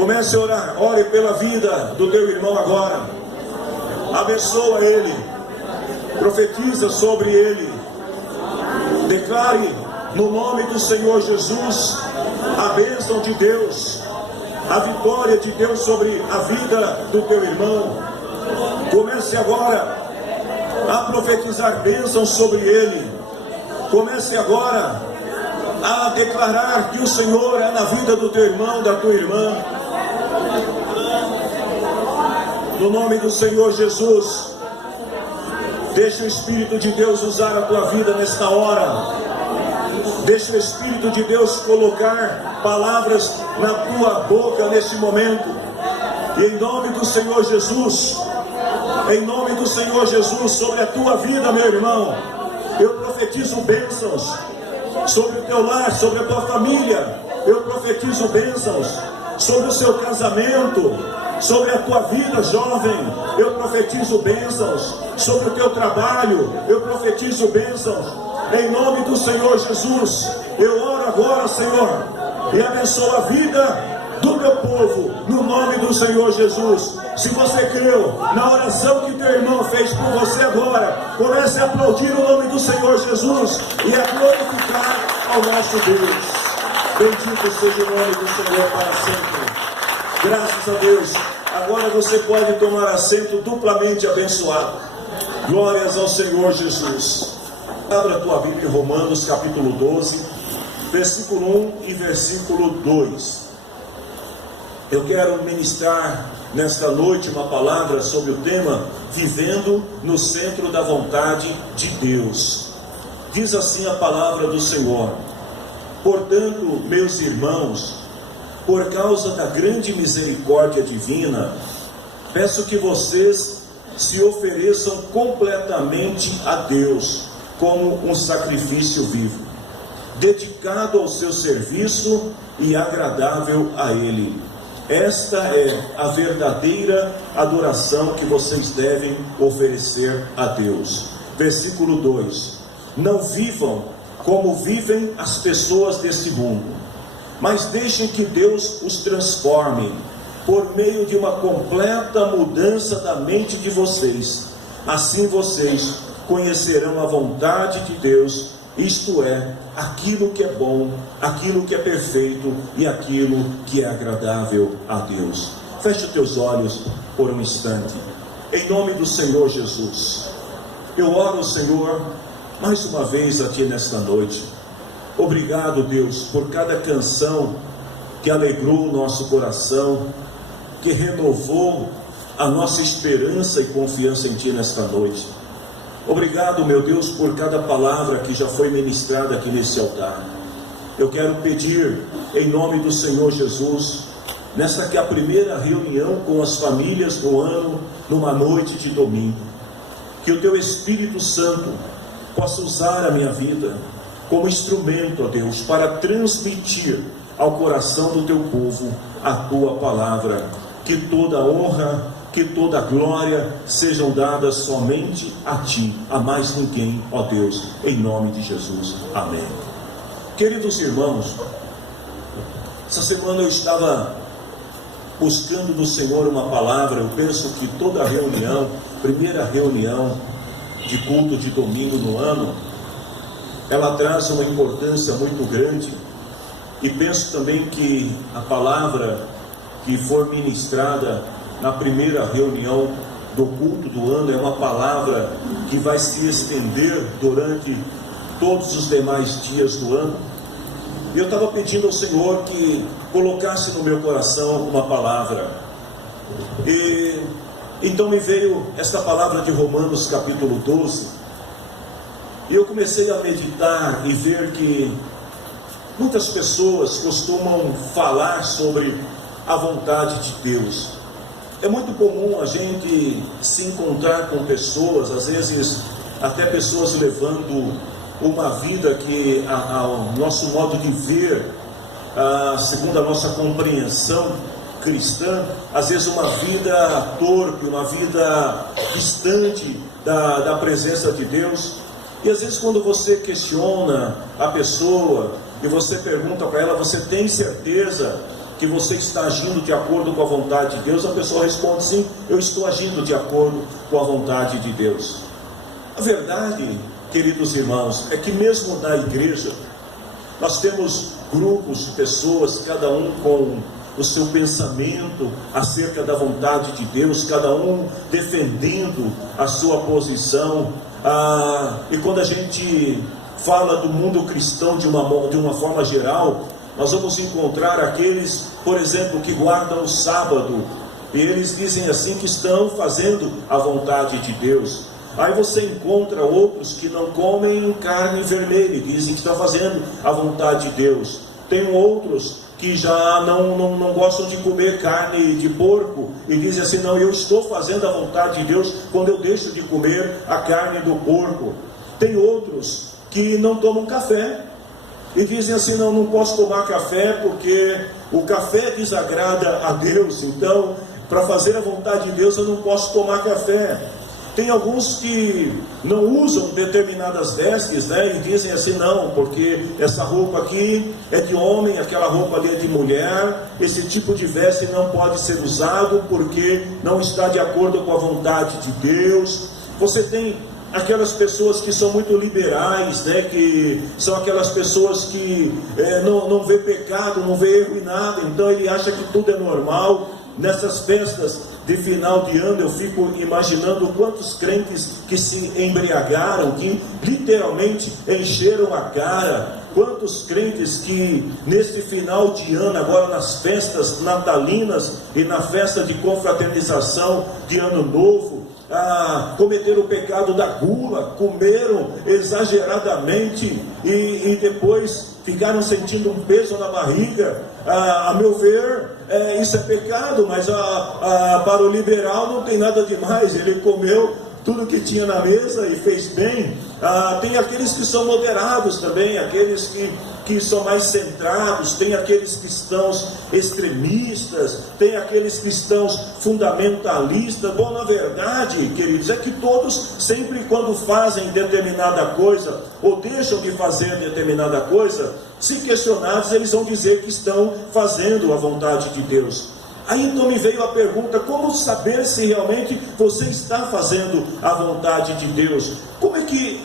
Comece a orar, ore pela vida do teu irmão agora. Abençoa ele, profetiza sobre ele, declare no nome do Senhor Jesus a bênção de Deus, a vitória de Deus sobre a vida do teu irmão. Comece agora a profetizar bênção sobre ele. Comece agora a declarar que o Senhor é na vida do teu irmão, da tua irmã. No nome do Senhor Jesus, deixa o Espírito de Deus usar a tua vida nesta hora. Deixa o Espírito de Deus colocar palavras na tua boca neste momento. E em nome do Senhor Jesus, sobre a tua vida, meu irmão, eu profetizo bênçãos sobre o teu lar, sobre a tua família. Eu profetizo bênçãos sobre o seu casamento, sobre a tua vida, jovem. Eu profetizo bênçãos sobre o teu trabalho. Eu profetizo bênçãos em nome do Senhor Jesus. Eu oro agora, Senhor, e abençoo a vida do meu povo, no nome do Senhor Jesus. Se você creu na oração que teu irmão fez por você agora, comece a aplaudir o nome do Senhor Jesus e a glorificar ao nosso Deus. Bendito seja o nome do Senhor para sempre. Graças a Deus. Agora você pode tomar assento duplamente abençoado. Glórias ao Senhor Jesus. Abra a tua Bíblia em Romanos capítulo 12, versículo 1 e versículo 2. Eu quero ministrar nesta noite uma palavra sobre o tema Vivendo no Centro da Vontade de Deus. Diz assim a palavra do Senhor: portanto, meus irmãos, por causa da grande misericórdia divina, peço que vocês se ofereçam completamente a Deus como um sacrifício vivo, dedicado ao seu serviço e agradável a Ele. Esta é a verdadeira adoração que vocês devem oferecer a Deus. Versículo 2: não vivam como vivem as pessoas deste mundo, mas deixem que Deus os transforme por meio de uma completa mudança da mente de vocês. Assim vocês conhecerão a vontade de Deus, isto é, aquilo que é bom, aquilo que é perfeito e aquilo que é agradável a Deus. Feche os teus olhos por um instante. Em nome do Senhor Jesus, eu oro, Senhor, mais uma vez a Ti nesta noite. Obrigado, Deus, por cada canção que alegrou o nosso coração, que renovou a nossa esperança e confiança em Ti nesta noite. Obrigado, meu Deus, por cada palavra que já foi ministrada aqui nesse altar. Eu quero pedir, em nome do Senhor Jesus, nesta que é a primeira reunião com as famílias do ano, numa noite de domingo, que o Teu Espírito Santo possa usar a minha vida como instrumento, ó Deus, para transmitir ao coração do Teu povo a Tua palavra. Que toda honra, que toda glória sejam dadas somente a Ti, a mais ninguém, ó Deus, em nome de Jesus. Amém. Queridos irmãos, essa semana eu estava buscando do Senhor uma palavra. Eu penso que toda reunião, primeira reunião de culto de domingo no ano, ela traz uma importância muito grande, e penso também que a palavra que for ministrada na primeira reunião do culto do ano é uma palavra que vai se estender durante todos os demais dias do ano. E eu estava pedindo ao Senhor que colocasse no meu coração uma palavra, e então me veio esta palavra de Romanos capítulo 12, e eu comecei a meditar e ver que muitas pessoas costumam falar sobre a vontade de Deus. É muito comum a gente se encontrar com pessoas, às vezes até pessoas levando uma vida que, ao nosso modo de ver, segundo a nossa compreensão cristã, às vezes uma vida torpe, uma vida distante da presença de Deus. E às vezes quando você questiona a pessoa e você pergunta para ela: você tem certeza que você está agindo de acordo com a vontade de Deus? A pessoa responde: sim, eu estou agindo de acordo com a vontade de Deus. A verdade, queridos irmãos, é que mesmo na igreja, nós temos grupos de pessoas, cada um com o seu pensamento acerca da vontade de Deus, cada um defendendo a sua posição. E quando a gente fala do mundo cristão de uma forma geral, nós vamos encontrar aqueles, por exemplo, que guardam o sábado, e eles dizem assim que estão fazendo a vontade de Deus. Aí você encontra outros que não comem carne vermelha e dizem que estão fazendo a vontade de Deus. Tem outros que já não gostam de comer carne de porco e dizem assim: não, eu estou fazendo a vontade de Deus quando eu deixo de comer a carne do porco. Tem outros que não tomam café e dizem assim: não posso tomar café porque o café desagrada a Deus, então para fazer a vontade de Deus eu não posso tomar café. Tem alguns que não usam determinadas vestes, né? E dizem assim: não, porque essa roupa aqui é de homem, aquela roupa ali é de mulher, esse tipo de veste não pode ser usado porque não está de acordo com a vontade de Deus. Você tem aquelas pessoas que são muito liberais, né? Que são aquelas pessoas que não vê pecado, não vê erro em nada, então ele acha que tudo é normal. Nessas festas de final de ano, eu fico imaginando quantos crentes que se embriagaram, que literalmente encheram a cara. Quantos crentes que neste final de ano, agora nas festas natalinas e na festa de confraternização de ano novo, cometeram o pecado da gula, comeram exageradamente e depois ficaram sentindo um peso na barriga. A meu ver, isso é pecado, mas para o liberal não tem nada demais. Ele comeu tudo que tinha na mesa e fez bem. Tem aqueles que são moderados também, aqueles que são mais centrados, tem aqueles cristãos extremistas, tem aqueles cristãos fundamentalistas. Bom, na verdade, queridos, é que todos, sempre quando fazem determinada coisa, ou deixam de fazer determinada coisa, se questionados, eles vão dizer que estão fazendo a vontade de Deus. Aí então me veio a pergunta: como saber se realmente você está fazendo a vontade de Deus? Como é que,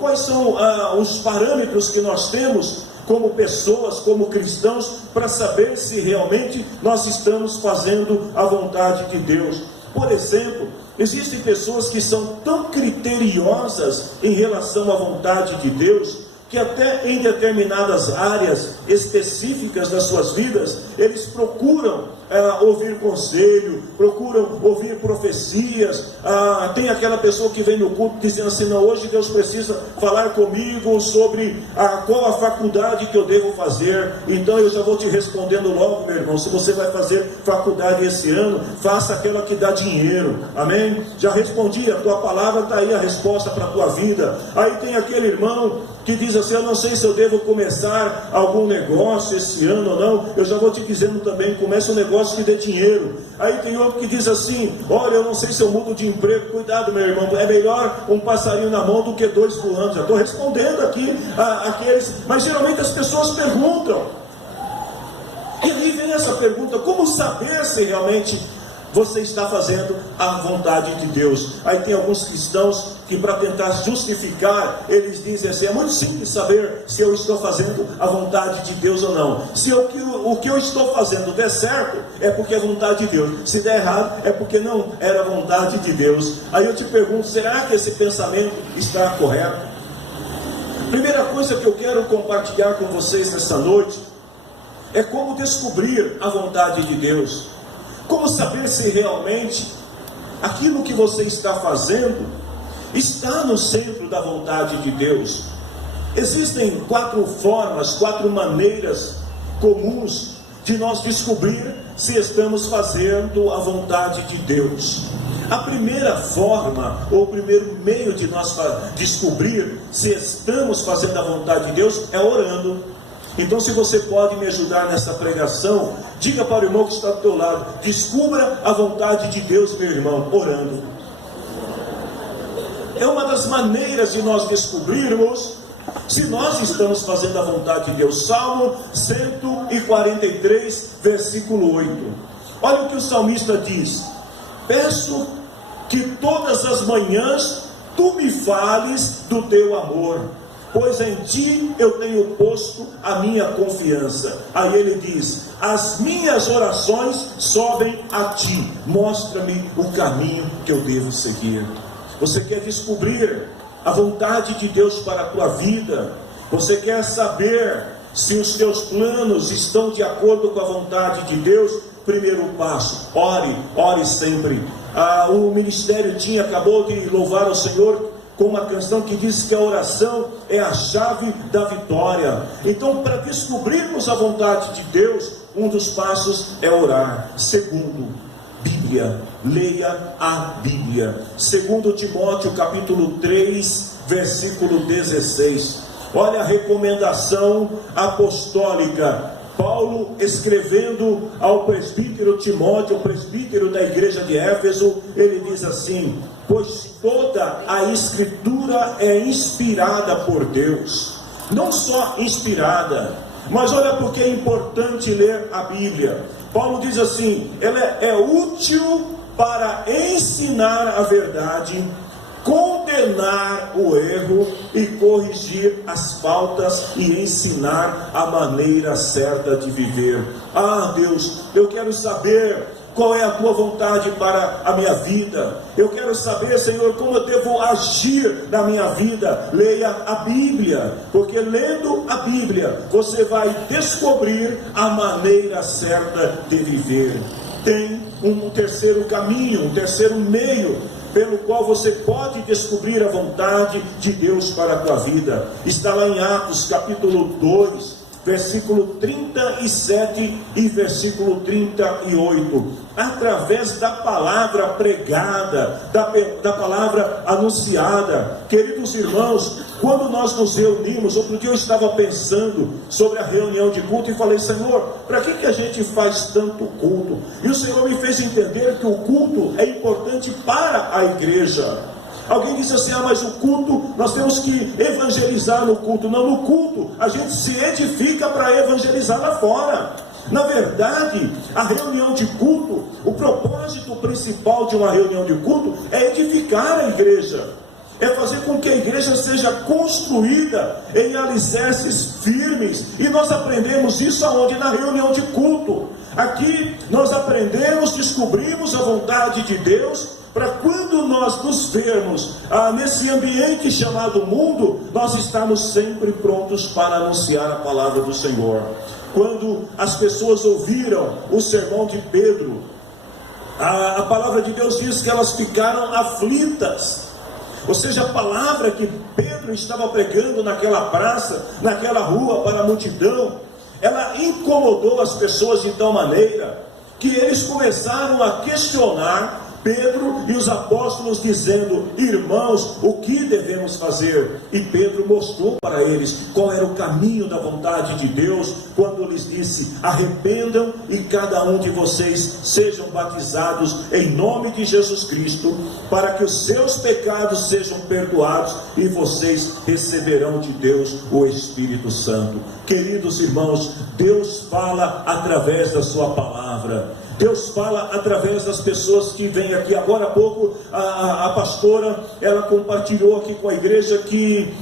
quais são os parâmetros que nós temos como pessoas, como cristãos, para saber se realmente nós estamos fazendo a vontade de Deus? Por exemplo, existem pessoas que são tão criteriosas em relação à vontade de Deus, que até em determinadas áreas específicas das suas vidas, eles procuram ouvir conselho, procuram ouvir profecias. Tem aquela pessoa que vem no culto dizendo assim: não, hoje Deus precisa falar comigo sobre qual a faculdade que eu devo fazer. Então eu já vou te respondendo logo, meu irmão: se você vai fazer faculdade esse ano, faça aquela que dá dinheiro, amém? Já respondi, a tua palavra está aí, a resposta para a tua vida. Aí tem aquele irmão que diz assim: eu não sei se eu devo começar algum negócio esse ano ou não. Eu já vou te dizendo também: começa um negócio que dê dinheiro. Aí tem outro que diz assim: olha, eu não sei se eu mudo de emprego. Cuidado, meu irmão, é melhor um passarinho na mão do que dois voando. Já estou respondendo aqui aqueles, mas geralmente as pessoas perguntam, e aí vem essa pergunta: como saber se realmente você está fazendo a vontade de Deus? Aí tem alguns cristãos que, para tentar justificar, eles dizem assim: é muito simples saber se eu estou fazendo a vontade de Deus ou não. Se o que eu estou fazendo der certo, é porque é vontade de Deus. Se der errado, é porque não era vontade de Deus. Aí eu te pergunto: será que esse pensamento está correto? Primeira coisa que eu quero compartilhar com vocês nessa noite é como descobrir a vontade de Deus. Como saber se realmente aquilo que você está fazendo está no centro da vontade de Deus? Existem 4 formas, 4 maneiras comuns de nós descobrir se estamos fazendo a vontade de Deus. A primeira forma, ou o primeiro meio de nós descobrir se estamos fazendo a vontade de Deus é orando. Então, se você pode me ajudar nessa pregação, diga para o irmão que está do teu lado: descubra a vontade de Deus, meu irmão, orando. É uma das maneiras de nós descobrirmos Se nós estamos fazendo a vontade de Deus. Salmo 143, versículo 8. Olha o que o salmista diz: peço que todas as manhãs tu me fales do teu amor, pois em ti eu tenho posto a minha confiança. Aí ele diz: as minhas orações sobem a ti, mostra-me o caminho que eu devo seguir. Você quer descobrir a vontade de Deus para a tua vida? Você quer saber se os teus planos estão de acordo com a vontade de Deus? Primeiro passo: ore sempre. O ministério acabou de louvar o Senhor com uma canção que diz que a oração é a chave da vitória. Então, para descobrirmos a vontade de Deus, um dos passos é orar. Segundo, Bíblia. Leia a Bíblia. Segundo Timóteo capítulo 3, versículo 16. Olha a recomendação apostólica. Paulo escrevendo ao presbítero Timóteo, o presbítero da igreja de Éfeso, ele diz assim: pois toda a escritura é inspirada por Deus. Não só inspirada, mas olha porque é importante ler a Bíblia. Paulo diz assim: ela é útil para ensinar a verdade, condenar o erro e corrigir as faltas e ensinar a maneira certa de viver. Ah, Deus, eu quero saber qual é a tua vontade para a minha vida. Eu quero saber, Senhor, como eu devo agir na minha vida. Leia a Bíblia, porque lendo a Bíblia você vai descobrir a maneira certa de viver. Tem um terceiro caminho, um terceiro meio pelo qual você pode descobrir a vontade de Deus para a tua vida. Está lá em Atos capítulo 2, versículo 37 e versículo 38. Através da palavra pregada, da palavra anunciada. Queridos irmãos, quando nós nos reunimos, outro dia eu estava pensando sobre a reunião de culto e falei: Senhor, para que a gente faz tanto culto? E o Senhor me fez entender que o culto é importante para a igreja. Alguém disse assim: mas o culto, nós temos que evangelizar no culto. Não, no culto a gente se edifica para evangelizar lá fora. Na verdade, a reunião de culto, o propósito principal de uma reunião de culto é edificar a igreja, é fazer com que a igreja seja construída em alicerces firmes. E nós aprendemos isso aonde? Na reunião de culto. Aqui nós aprendemos, descobrimos a vontade de Deus, para quando nós nos vermos nesse ambiente chamado mundo, nós estamos sempre prontos para anunciar a palavra do Senhor. Quando as pessoas ouviram o sermão de Pedro, a palavra de Deus diz que elas ficaram aflitas. Ou seja, a palavra que Pedro estava pregando naquela praça, naquela rua para a multidão, ela incomodou as pessoas de tal maneira que eles começaram a questionar Pedro e os apóstolos, dizendo: irmãos, o que devemos fazer? E Pedro mostrou para eles qual era o caminho da vontade de Deus, quando lhes disse: arrependam e cada um de vocês sejam batizados em nome de Jesus Cristo, para que os seus pecados sejam perdoados e vocês receberão de Deus o Espírito Santo. Queridos irmãos, Deus fala através da sua palavra. Deus fala através das pessoas que vêm aqui. Agora há pouco a pastora, ela compartilhou aqui com a igreja que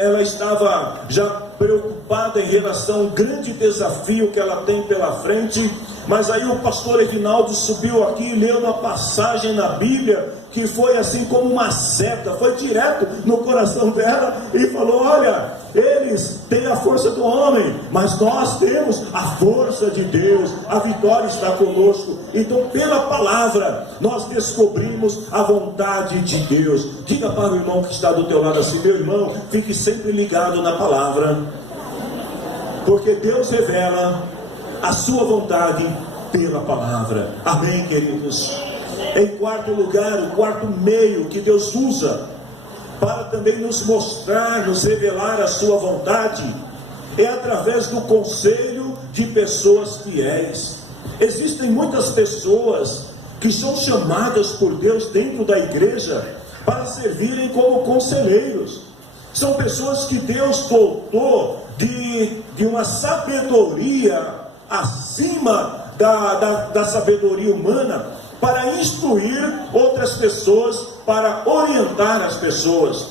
ela estava já preocupada em relação ao grande desafio que ela tem pela frente. Mas aí o pastor Evinaldo subiu aqui e leu uma passagem na Bíblia que foi assim como uma seta, foi direto no coração dela e falou: olha, eles têm a força do homem, mas nós temos a força de Deus, a vitória está conosco. Então, pela palavra, nós descobrimos a vontade de Deus. Diga para o irmão que está do teu lado assim: meu irmão, fique sempre ligado na palavra, porque Deus revela a sua vontade pela palavra. Amém, queridos? Em quarto lugar, o quarto meio que Deus usa para também nos mostrar, nos revelar a sua vontade, é através do conselho de pessoas fiéis. Existem muitas pessoas que são chamadas por Deus dentro da igreja para servirem como conselheiros. São pessoas que Deus dotou de uma sabedoria acima da sabedoria humana, para instruir outras pessoas, para orientar as pessoas.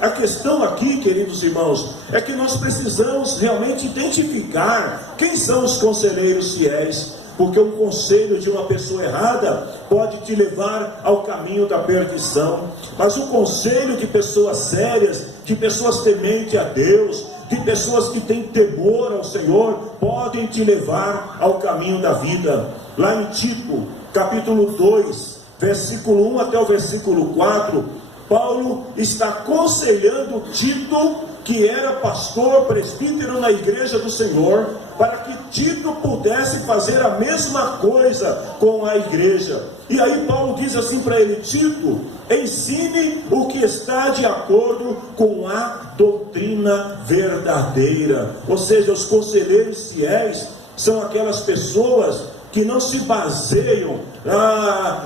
A questão aqui, queridos irmãos, é que nós precisamos realmente identificar quem são os conselheiros fiéis, porque o conselho de uma pessoa errada pode te levar ao caminho da perdição, mas o conselho de pessoas sérias, de pessoas tementes a Deus, de pessoas que têm temor ao Senhor, podem te levar ao caminho da vida. Lá em Tito, capítulo 2, versículo 1 até o versículo 4, Paulo está aconselhando Tito, que era pastor, presbítero na igreja do Senhor, para que Tito pudesse fazer a mesma coisa com a igreja. E aí Paulo diz assim para ele: Tito, ensine o que está de acordo com a doutrina verdadeira. Ou seja, os conselheiros fiéis são aquelas pessoas que não se baseiam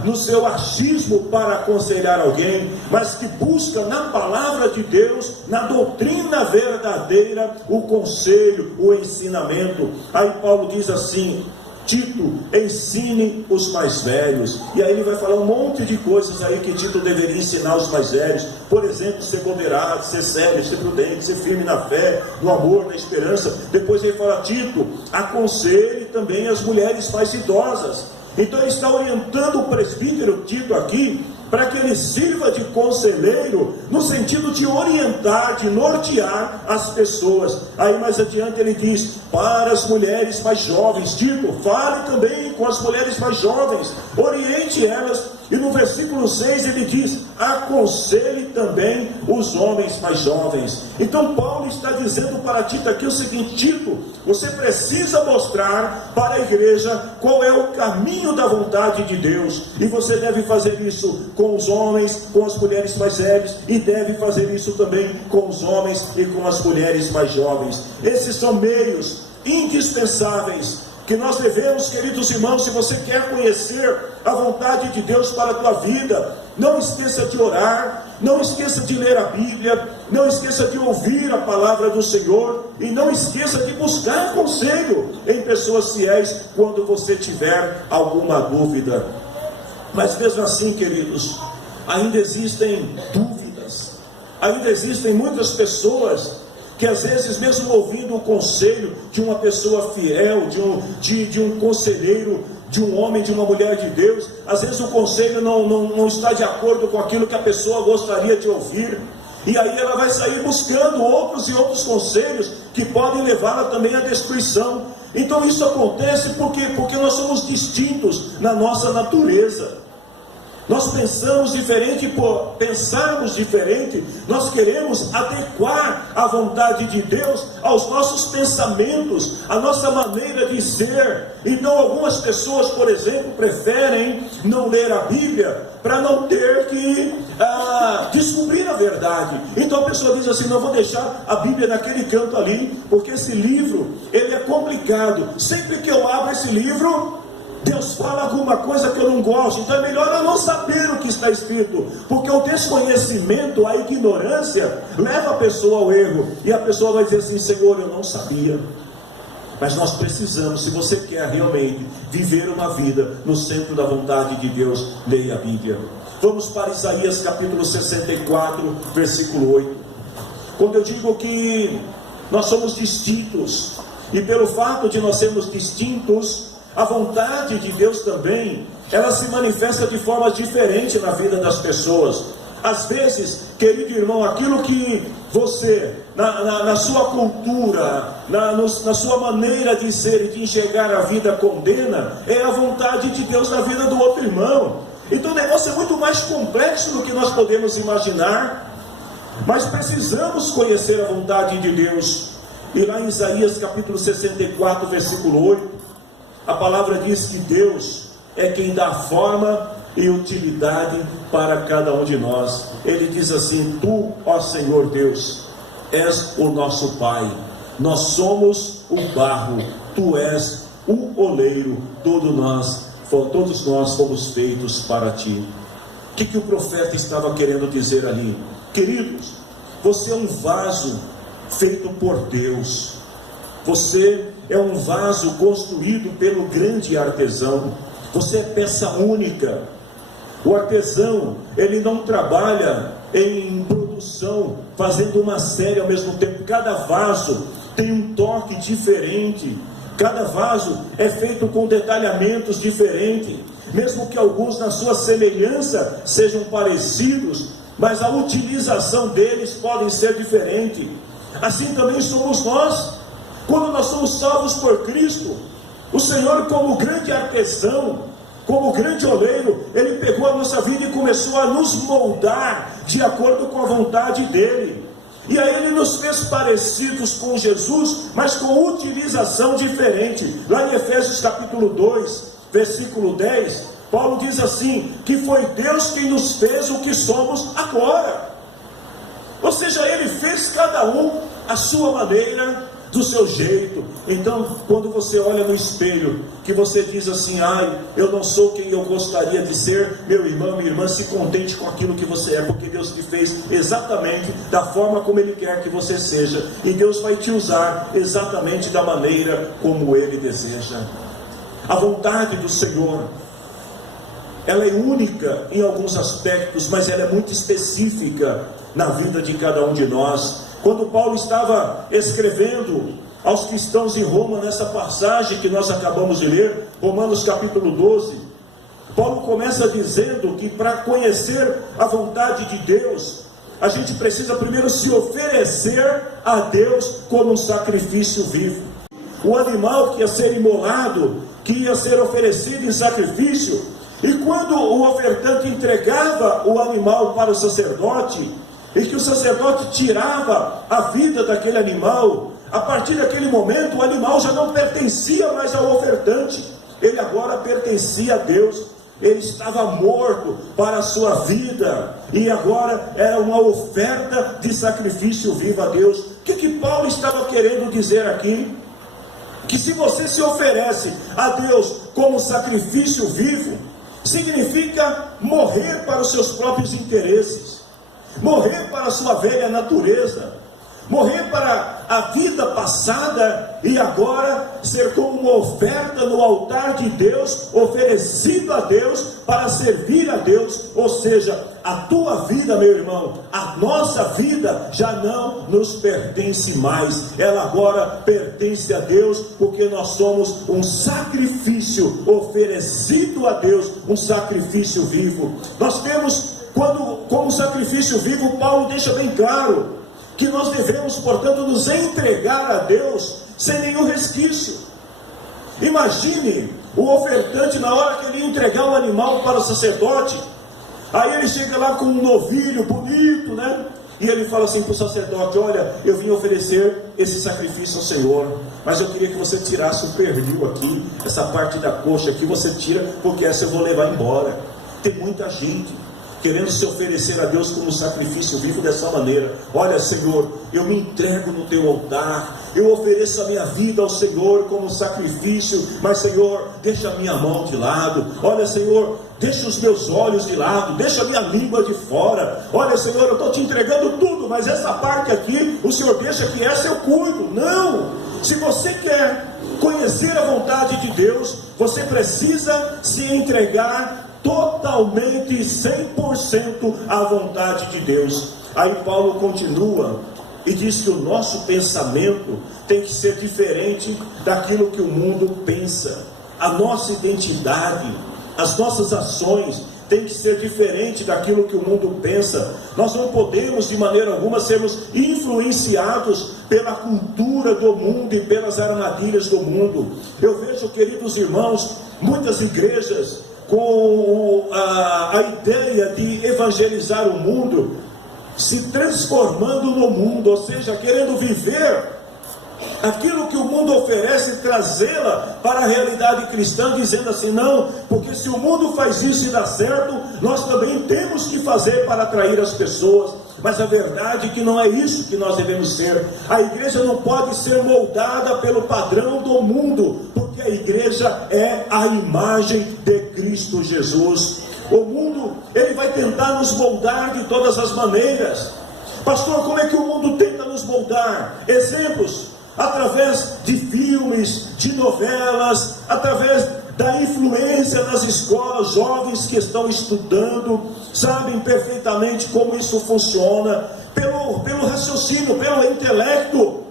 no seu achismo para aconselhar alguém, mas que buscam na palavra de Deus, na doutrina verdadeira, o conselho, o ensinamento. Aí Paulo diz assim: Tito, ensine os mais velhos. E aí ele vai falar um monte de coisas aí que Tito deveria ensinar os mais velhos. Por exemplo, ser moderado, ser sério, ser prudente, ser firme na fé, no amor, na esperança. Depois ele fala: Tito, aconselhe também as mulheres mais idosas. Então ele está orientando o presbítero Tito aqui, para que ele sirva de conselheiro, no sentido de orientar, de nortear as pessoas. Aí mais adiante ele diz: para as mulheres mais jovens, Tito, fale também com as mulheres mais jovens, oriente elas. E no versículo 6 ele diz: aconselhe também os homens mais jovens. Então Paulo está dizendo para Tito aqui o seguinte: Tito, você precisa mostrar para a igreja qual é o caminho da vontade de Deus, e você deve fazer isso com os homens, com as mulheres mais velhas, e deve fazer isso também com os homens e com as mulheres mais jovens. Esses são meios indispensáveis que nós devemos, queridos irmãos. Se você quer conhecer a vontade de Deus para a tua vida, não esqueça de orar, não esqueça de ler a Bíblia, não esqueça de ouvir a palavra do Senhor, e não esqueça de buscar conselho em pessoas fiéis quando você tiver alguma dúvida. Mas mesmo assim, queridos, ainda existem dúvidas, ainda existem muitas pessoas que às vezes, mesmo ouvindo o conselho de uma pessoa fiel, de um conselheiro, de um homem, de uma mulher de Deus, às vezes o conselho não está de acordo com aquilo que a pessoa gostaria de ouvir, e aí ela vai sair buscando outros e outros conselhos que podem levá-la também à destruição. Então isso acontece porque nós somos distintos na nossa natureza. Nós pensamos diferente, por pensarmos diferente, nós queremos adequar a vontade de Deus aos nossos pensamentos, à nossa maneira de ser. Então algumas pessoas, por exemplo, preferem não ler a Bíblia para não ter que descobrir a verdade. Então a pessoa diz assim: não, vou deixar a Bíblia naquele canto ali, porque esse livro, ele é complicado. Sempre que eu abro esse livro, Deus fala alguma coisa que eu não gosto, então é melhor eu não saber o que está escrito, porque o desconhecimento, a ignorância, leva a pessoa ao erro, e a pessoa vai dizer assim: Senhor, eu não sabia. Mas nós precisamos, se você quer realmente viver uma vida no centro da vontade de Deus, leia a Bíblia. Vamos para Isaías capítulo 64, versículo 8. Quando eu digo que nós somos distintos, e pelo fato de nós sermos distintos, a vontade de Deus também, ela se manifesta de forma diferente na vida das pessoas. Às vezes, querido irmão, aquilo que você, na sua cultura, na sua maneira de ser e de enxergar a vida, condena, é a vontade de Deus na vida do outro irmão. Então o negócio é muito mais complexo do que nós podemos imaginar, mas precisamos conhecer a vontade de Deus. E lá em Isaías capítulo 64, versículo 8, a palavra diz que Deus é quem dá forma e utilidade para cada um de nós. Ele diz assim: Tu, ó Senhor Deus, és o nosso Pai, nós somos o barro, Tu és o oleiro, todos nós fomos feitos para Ti. O que o profeta estava querendo dizer ali? Queridos, você é um vaso feito por Deus. Você é um vaso construído pelo grande artesão. Você é peça única. O artesão, ele não trabalha em produção, fazendo uma série ao mesmo tempo. Cada vaso tem um toque diferente. Cada vaso é feito com detalhamentos diferentes. Mesmo que alguns na sua semelhança sejam parecidos, mas a utilização deles pode ser diferente. Assim também somos nós. Quando nós somos salvos por Cristo, o Senhor, como grande artesão, como grande oleiro, Ele pegou a nossa vida e começou a nos moldar de acordo com a vontade dEle. E aí Ele nos fez parecidos com Jesus, mas com utilização diferente. Lá em Efésios capítulo 2, versículo 10, Paulo diz assim, que foi Deus quem nos fez o que somos agora. Ou seja, Ele fez cada um à sua maneira, do seu jeito. Então, quando você olha no espelho, que você diz assim, ai, eu não sou quem eu gostaria de ser, meu irmão, minha irmã, se contente com aquilo que você é, porque Deus te fez exatamente da forma como Ele quer que você seja, e Deus vai te usar exatamente da maneira como Ele deseja. A vontade do Senhor, ela é única em alguns aspectos, mas ela é muito específica na vida de cada um de nós. Quando Paulo estava escrevendo aos cristãos em Roma, nessa passagem que nós acabamos de ler, Romanos capítulo 12, Paulo começa dizendo que para conhecer a vontade de Deus, a gente precisa primeiro se oferecer a Deus como um sacrifício vivo. O animal que ia ser imolado, que ia ser oferecido em sacrifício, e quando o ofertante entregava o animal para o sacerdote, e que o sacerdote tirava a vida daquele animal, a partir daquele momento o animal já não pertencia mais ao ofertante, ele agora pertencia a Deus. Ele estava morto para a sua vida, e agora era uma oferta de sacrifício vivo a Deus. O que Paulo estava querendo dizer aqui? Que se você se oferece a Deus como sacrifício vivo, significa morrer para os seus próprios interesses, morrer para a sua velha natureza, morrer para a vida passada e agora ser como uma oferta no altar de Deus, oferecido a Deus para servir a Deus. Ou seja, a tua vida, meu irmão, a nossa vida já não nos pertence mais, ela agora pertence a Deus, porque nós somos um sacrifício oferecido a Deus, um sacrifício vivo. Nós temos, como sacrifício vivo, Paulo deixa bem claro que nós devemos, portanto, nos entregar a Deus sem nenhum resquício. Imagine o ofertante, na hora que ele ia entregar o animal para o sacerdote, aí ele chega lá com um novilho bonito, né? E ele fala assim para o sacerdote: olha, eu vim oferecer esse sacrifício ao Senhor, mas eu queria que você tirasse o pernil aqui, essa parte da coxa aqui você tira, porque essa eu vou levar embora. Tem muita gente querendo se oferecer a Deus como sacrifício vivo dessa maneira. Olha, Senhor, eu me entrego no teu altar, eu ofereço a minha vida ao Senhor como sacrifício, mas, Senhor, deixa a minha mão de lado. Olha, Senhor, deixa os meus olhos de lado, deixa a minha língua de fora. Olha, Senhor, eu estou te entregando tudo, mas essa parte aqui, o Senhor deixa que essa eu cuido. Não! Se você quer conhecer a vontade de Deus, você precisa se entregar totalmente 100% à vontade de Deus. Aí Paulo continua e diz que o nosso pensamento tem que ser diferente daquilo que o mundo pensa. A nossa identidade, as nossas ações tem que ser diferente daquilo que o mundo pensa. Nós não podemos de maneira alguma sermos influenciados pela cultura do mundo e pelas armadilhas do mundo. Eu vejo, queridos irmãos, muitas igrejas com a ideia de evangelizar o mundo, se transformando no mundo, ou seja, querendo viver aquilo que o mundo oferece, trazê-la para a realidade cristã, dizendo assim: não, porque se o mundo faz isso e dá certo, nós também temos que fazer para atrair as pessoas. Mas a verdade é que não é isso que nós devemos ser. A igreja não pode ser moldada pelo padrão do mundo, porque a igreja é a imagem de Cristo Jesus. O mundo, ele vai tentar nos moldar de todas as maneiras, Pastor, como é que o mundo tenta nos moldar? Exemplos, através de filmes, de novelas, através da influência das escolas. Jovens que estão estudando sabem perfeitamente como isso funciona, pelo raciocínio, pelo intelecto.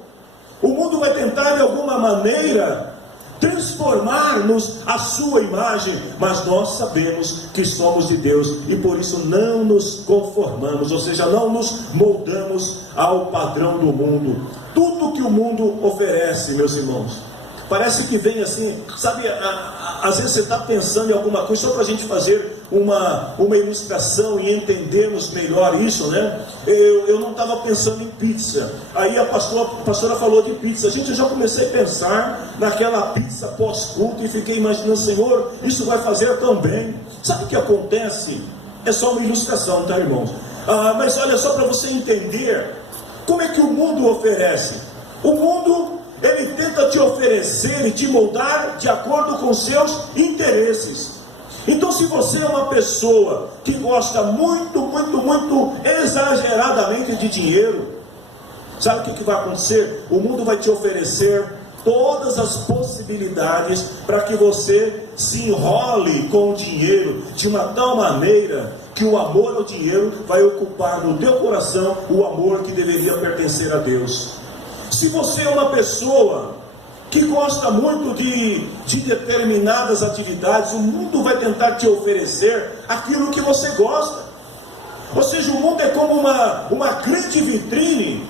O mundo vai tentar de alguma maneira transformar-nos à sua imagem, mas nós sabemos que somos de Deus e por isso não nos conformamos, ou seja, não nos moldamos ao padrão do mundo. Tudo que o mundo oferece, meus irmãos, parece que vem assim, sabe, às vezes você está pensando em alguma coisa, só para a gente fazer uma ilustração e entendermos melhor isso, né? Eu não estava pensando em pizza, aí a pastora falou de pizza, eu já comecei a pensar naquela pizza pós-culto e fiquei imaginando, Senhor, isso vai fazer tão bem. Sabe o que acontece? É só uma ilustração, tá, irmãos? Mas olha, só para você entender como é que o mundo oferece. O mundo, ele tenta te oferecer e te moldar de acordo com seus interesses. Então, se você é uma pessoa que gosta muito exageradamente de dinheiro, sabe o que vai acontecer? O mundo vai te oferecer todas as possibilidades para que você se enrole com o dinheiro de uma tal maneira que o amor ao dinheiro vai ocupar no teu coração o amor que deveria pertencer a Deus. Se você é uma pessoa que gosta muito de determinadas atividades, o mundo vai tentar te oferecer aquilo que você gosta. Ou seja, o mundo é como uma grande vitrine,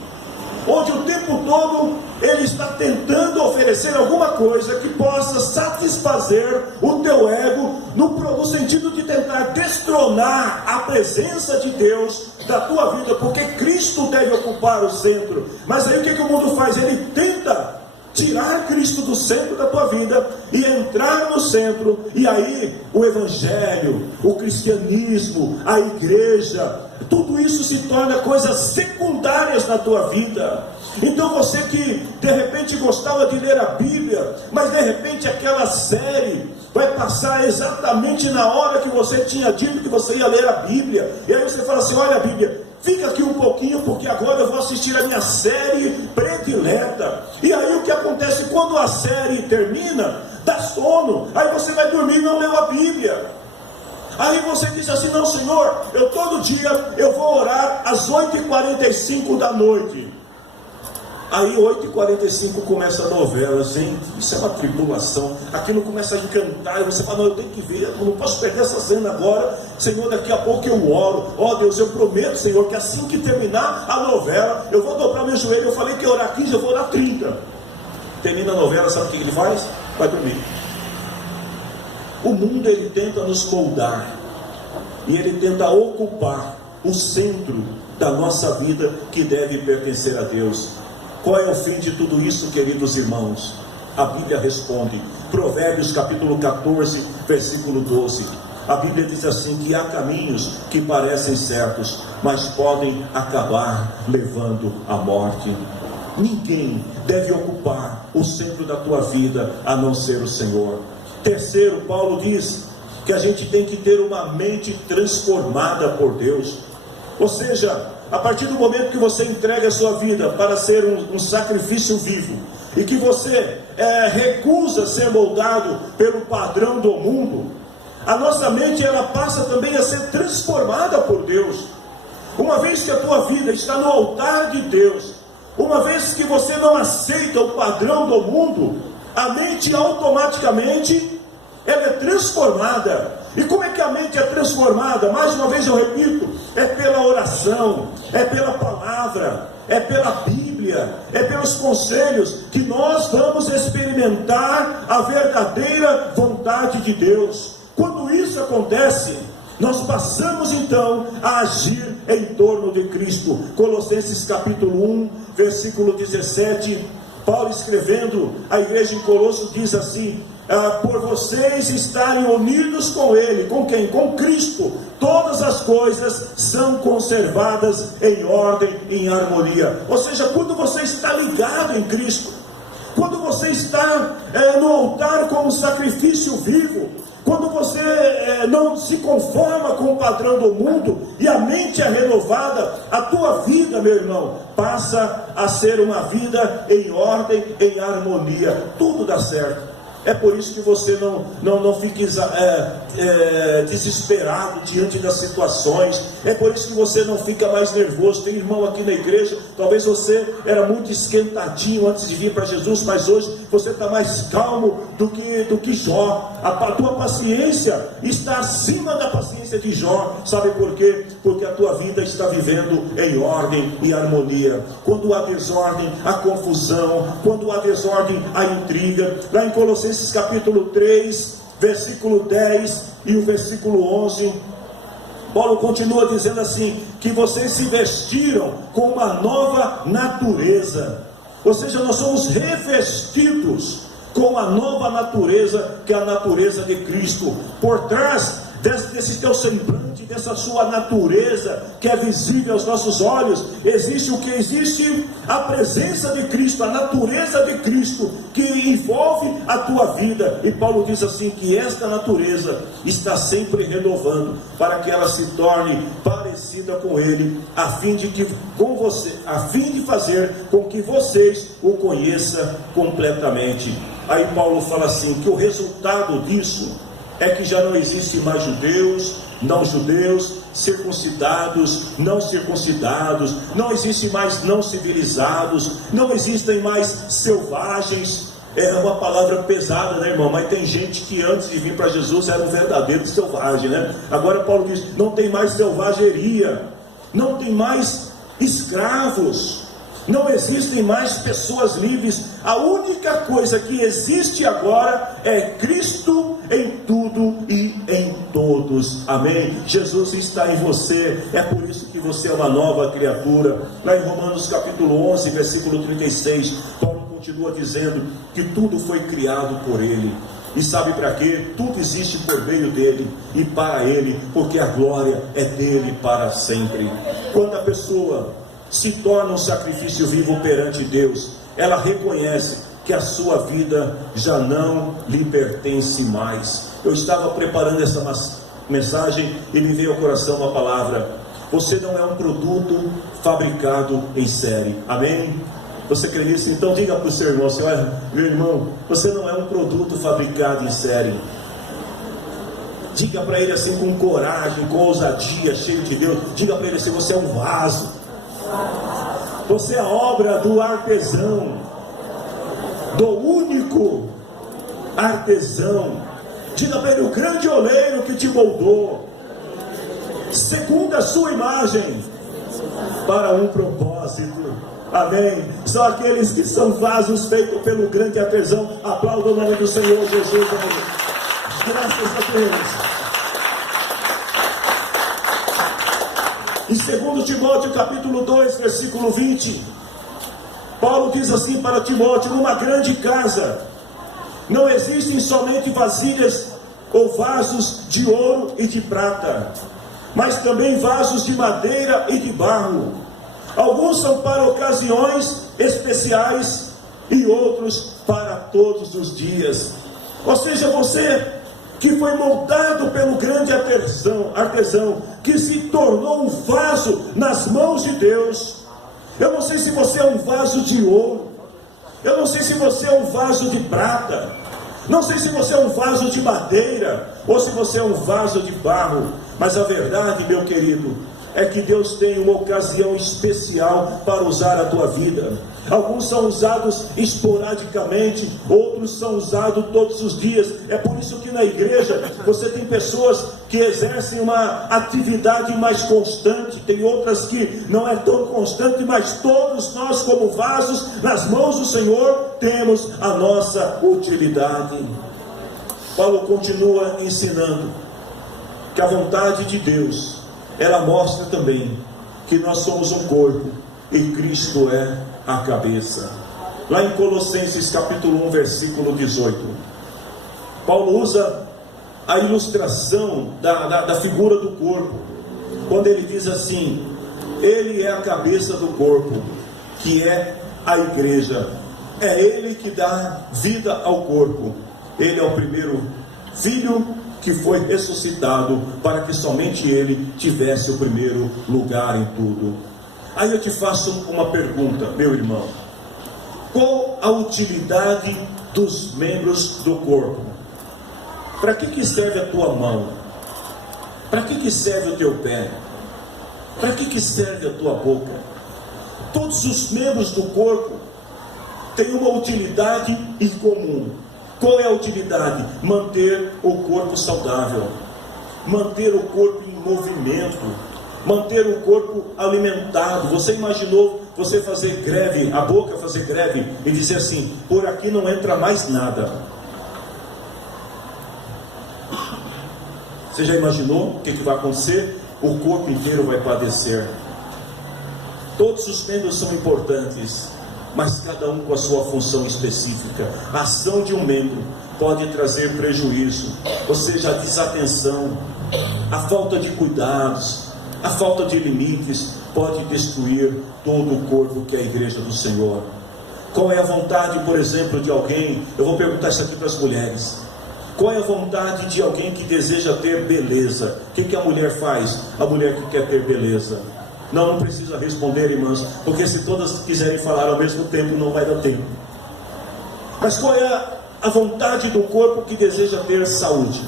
onde o tempo todo ele está tentando oferecer alguma coisa que possa satisfazer o teu ego, no sentido de tentar destronar a presença de Deus da tua vida, porque Cristo deve ocupar o centro. Mas aí o que o mundo faz? Ele tenta tirar Cristo do centro da tua vida e entrar no centro, e aí o evangelho, o cristianismo, a igreja, tudo isso se torna coisas secundárias na tua vida. Então você que de repente gostava de ler a Bíblia, mas de repente aquela série vai passar exatamente na hora que você tinha dito que você ia ler a Bíblia, e aí você fala assim, olha a Bíblia, fica aqui um pouquinho, porque agora eu vou assistir a minha série predileta. E aí o que acontece quando a série termina? Dá sono, aí você vai dormir e não leu a Bíblia. Aí você diz assim, não, Senhor, todo dia eu vou orar às 8h45 da noite. Aí 8h45 começa a novela, gente, isso é uma tribulação, aquilo começa a encantar, e você fala, não, eu tenho que ver, eu não posso perder essa cena agora, Senhor, daqui a pouco eu oro, ó Deus, eu prometo, Senhor, que assim que terminar a novela, eu vou dobrar meu joelho, eu falei que ia orar 15, eu vou orar 30, termina a novela, sabe o que ele faz? Vai dormir. O mundo, ele tenta nos moldar, e ele tenta ocupar o centro da nossa vida, que deve pertencer a Deus. Qual é o fim de tudo isso, queridos irmãos? A Bíblia responde, Provérbios capítulo 14, versículo 12. A Bíblia diz assim, que há caminhos que parecem certos, mas podem acabar levando à morte. Ninguém deve ocupar o centro da tua vida, a não ser o Senhor. Terceiro, Paulo diz que a gente tem que ter uma mente transformada por Deus. Ou seja, a partir do momento que você entrega a sua vida para ser um sacrifício vivo, e que você recusa ser moldado pelo padrão do mundo, a nossa mente, ela passa também a ser transformada por Deus. Uma vez que a tua vida está no altar de Deus, uma vez que você não aceita o padrão do mundo, a mente automaticamente ela é transformada. E como é que a mente é transformada? Mais uma vez eu repito, é pela oração, é pela palavra, é pela Bíblia, é pelos conselhos que nós vamos experimentar a verdadeira vontade de Deus. Quando isso acontece, nós passamos então a agir em torno de Cristo. Colossenses capítulo 1, versículo 17, Paulo escrevendo à igreja em Colossos diz assim, por vocês estarem unidos com Ele, com quem? Com Cristo, todas as coisas são conservadas em ordem, em harmonia. Ou seja, quando você está ligado em Cristo, quando você está no altar como sacrifício vivo, quando você não se conforma com o padrão do mundo e a mente é renovada, a tua vida, meu irmão, passa a ser uma vida em ordem, em harmonia, tudo dá certo. É por isso que você não fique desesperado diante das situações. É por isso que você não fica mais nervoso. Tem irmão aqui na igreja, talvez você era muito esquentadinho antes de vir para Jesus, mas hoje você está mais calmo do que Jó. A tua paciência está acima da paciência de Jó. Sabe por quê? Porque a tua vida está vivendo em ordem e harmonia. Quando há desordem, há confusão. Quando há desordem, há intriga. Lá em Colossenses capítulo 3, versículo 10 e o versículo 11, Paulo continua dizendo assim, que vocês se vestiram com uma nova natureza, ou seja, nós somos revestidos com a nova natureza, que é a natureza de Cristo. Por trás desse teu semblante, dessa sua natureza que é visível aos nossos olhos, existe o que existe? A presença de Cristo, a natureza de Cristo que envolve a tua vida. E Paulo diz assim, que esta natureza está sempre renovando, para que ela se torne parecida com Ele, a fim de fazer com que vocês o conheçam completamente. Aí Paulo fala assim, que o resultado disso é que já não existe mais judeus, não judeus, circuncidados, não circuncidados, não existe mais não civilizados, não existem mais selvagens. É uma palavra pesada, né, irmão? Mas tem gente que antes de vir para Jesus era um verdadeiro selvagem, né? Agora Paulo diz, não tem mais selvageria, não tem mais escravos, não existem mais pessoas livres. A única coisa que existe agora é Cristo em tudo e em todos. Amém? Jesus está em você. É por isso que você é uma nova criatura. Lá em Romanos capítulo 11, versículo 36, Paulo continua dizendo que tudo foi criado por Ele. E sabe para quê? Tudo existe por meio dele e para Ele, porque a glória é dele para sempre. Quando a pessoa se torna um sacrifício vivo perante Deus, ela reconhece que a sua vida já não lhe pertence mais. Eu estava preparando essa mensagem e me veio ao coração uma palavra: você não é um produto fabricado em série. Amém? Você crê nisso? Então diga para o seu irmão, meu irmão, você não é um produto fabricado em série. Diga para ele assim, com coragem, com ousadia, cheio de Deus. Diga para ele assim, você é um vaso. Você é a obra do artesão, do único artesão. Diga para ele, o grande oleiro que te moldou, segundo a sua imagem, para um propósito. Amém? São aqueles que são vasos feitos pelo grande artesão. Aplauda o nome do Senhor Jesus. Amém. Graças a Deus. Em 2 Timóteo capítulo 2, versículo 20, Paulo diz assim para Timóteo: numa grande casa não existem somente vasilhas ou vasos de ouro e de prata, mas também vasos de madeira e de barro. Alguns são para ocasiões especiais e outros para todos os dias. Ou seja, você que foi moldado pelo grande artesão, que se tornou um vaso nas mãos de Deus. Eu não sei se você é um vaso de ouro, eu não sei se você é um vaso de prata, não sei se você é um vaso de madeira, ou se você é um vaso de barro, mas a verdade, meu querido, é que Deus tem uma ocasião especial para usar a tua vida. Alguns são usados esporadicamente, outros são usados todos os dias. É por isso que na igreja você tem pessoas que exercem uma atividade mais constante, tem outras que não é tão constante, mas todos nós, como vasos nas mãos do Senhor, temos a nossa utilidade. Paulo continua ensinando que a vontade de Deus, ela mostra também que nós somos um corpo e Cristo é a cabeça. Lá em Colossenses capítulo 1, versículo 18, Paulo usa a ilustração da figura do corpo, quando ele diz assim: ele é a cabeça do corpo, que é a igreja. É ele que dá vida ao corpo. Ele é o primeiro filho que foi ressuscitado para que somente Ele tivesse o primeiro lugar em tudo. Aí eu te faço uma pergunta, meu irmão: qual a utilidade dos membros do corpo? Para que serve a tua mão? Para que serve o teu pé? Para que serve a tua boca? Todos os membros do corpo têm uma utilidade em comum. Qual é a utilidade? Manter o corpo saudável, manter o corpo em movimento, manter o corpo alimentado. Você imaginou você fazer greve, a boca fazer greve e dizer assim: por aqui não entra mais nada? Você já imaginou o que vai acontecer? O corpo inteiro vai padecer. Todos os membros são importantes, mas cada um com a sua função específica. A ação de um membro pode trazer prejuízo, ou seja, a desatenção, a falta de cuidados, a falta de limites pode destruir todo o corpo que é a igreja do Senhor. Qual é a vontade, por exemplo, de alguém? Eu vou perguntar isso aqui para as mulheres. Qual é a vontade de alguém que deseja ter beleza? O que a mulher faz? A mulher que quer ter beleza. Não precisa responder, irmãs, porque se todas quiserem falar ao mesmo tempo, não vai dar tempo. Mas qual é a vontade do corpo que deseja ter saúde?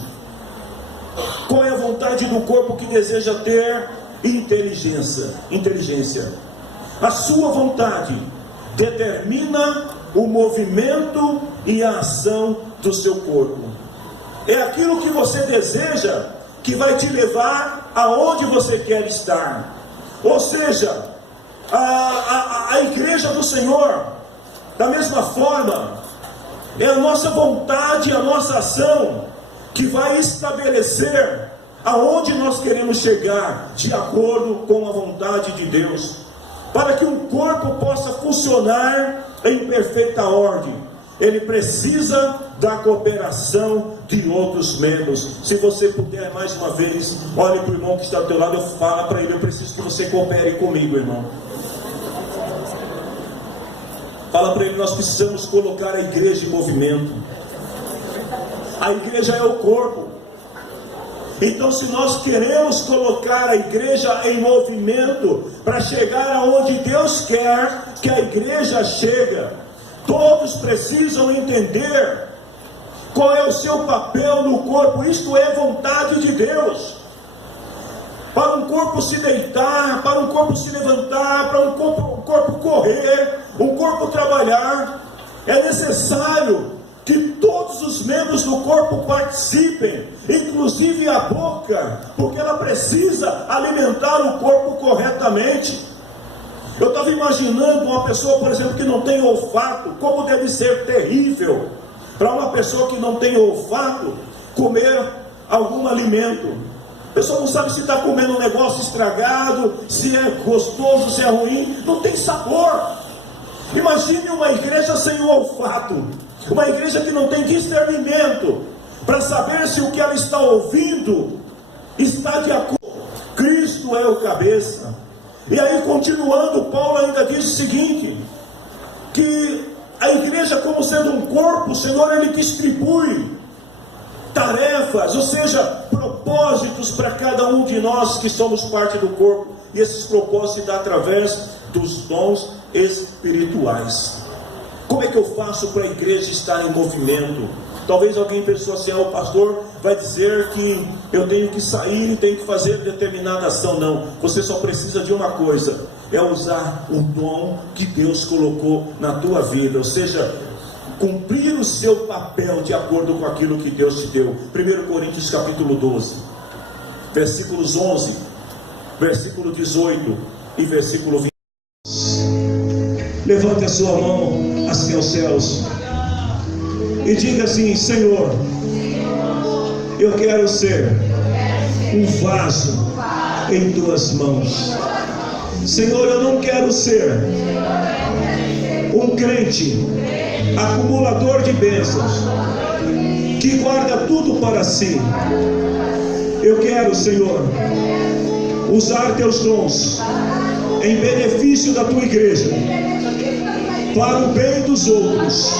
Qual é a vontade do corpo que deseja ter inteligência? A sua vontade determina o movimento e a ação do seu corpo. É aquilo que você deseja que vai te levar aonde você quer estar. Ou seja, a igreja do Senhor, da mesma forma, é a nossa vontade, a nossa ação que vai estabelecer aonde nós queremos chegar, de acordo com a vontade de Deus, para que um corpo possa funcionar em perfeita ordem. Ele precisa da cooperação de outros membros. Se você puder, mais uma vez, olhe para o irmão que está ao teu lado e fala para ele: eu preciso que você coopere comigo, irmão. Fala para ele: nós precisamos colocar a igreja em movimento. A igreja é o corpo. Então, se nós queremos colocar a igreja em movimento para chegar aonde Deus quer que a igreja chegue, todos precisam entender qual é o seu papel no corpo. Isto é vontade de Deus. Para um corpo se deitar, para um corpo se levantar, para um corpo correr, um corpo trabalhar, é necessário que todos os membros do corpo participem, inclusive a boca, porque ela precisa alimentar o corpo corretamente. Eu estava imaginando uma pessoa, por exemplo, que não tem olfato, como deve ser terrível para uma pessoa que não tem olfato comer algum alimento. A pessoa não sabe se está comendo um negócio estragado, se é gostoso, se é ruim, não tem sabor. Imagine uma igreja sem o olfato, uma igreja que não tem discernimento para saber se o que ela está ouvindo está de acordo. Cristo é o cabeça. E aí, continuando, Paulo ainda diz o seguinte: que a igreja, como sendo um corpo, o Senhor, Ele distribui tarefas, ou seja, propósitos para cada um de nós que somos parte do corpo. E esses propósitos se dão através dos dons espirituais. Como é que eu faço para a igreja estar em movimento? Talvez alguém pensou assim: o pastor vai dizer que eu tenho que sair e tenho que fazer determinada ação. Não, você só precisa de uma coisa: é usar o dom que Deus colocou na tua vida, ou seja, cumprir o seu papel de acordo com aquilo que Deus te deu. 1 Coríntios capítulo 12, versículos 11, versículo 18 e versículo 20. Levante a sua mão assim aos céus e diga assim: Senhor, eu quero ser um vaso em tuas mãos. Senhor, eu não quero ser um crente acumulador de bênçãos que guarda tudo para si. Eu quero, Senhor, usar teus dons em benefício da tua igreja, para o bem dos outros,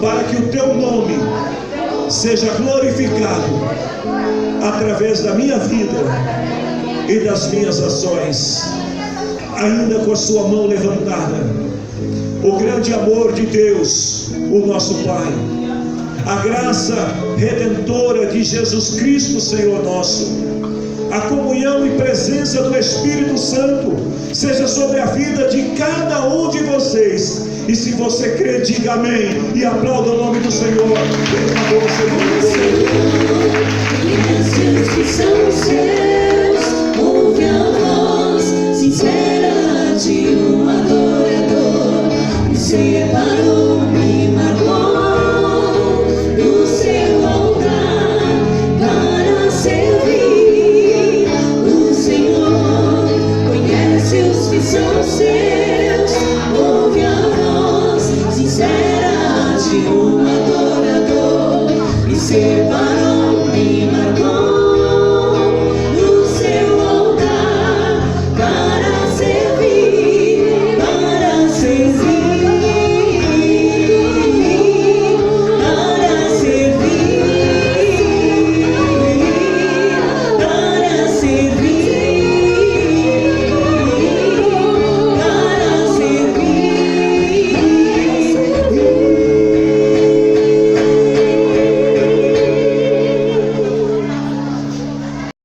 para que o teu nome seja glorificado através da minha vida e das minhas ações, ainda com a sua mão levantada. O grande amor de Deus, o nosso Pai, a graça redentora de Jesus Cristo, Senhor nosso, a comunhão e presença do Espírito Santo seja sobre a vida de cada um de vocês. E se você crê, diga amém e aplauda o nome do Senhor. Pelo amor do Senhor.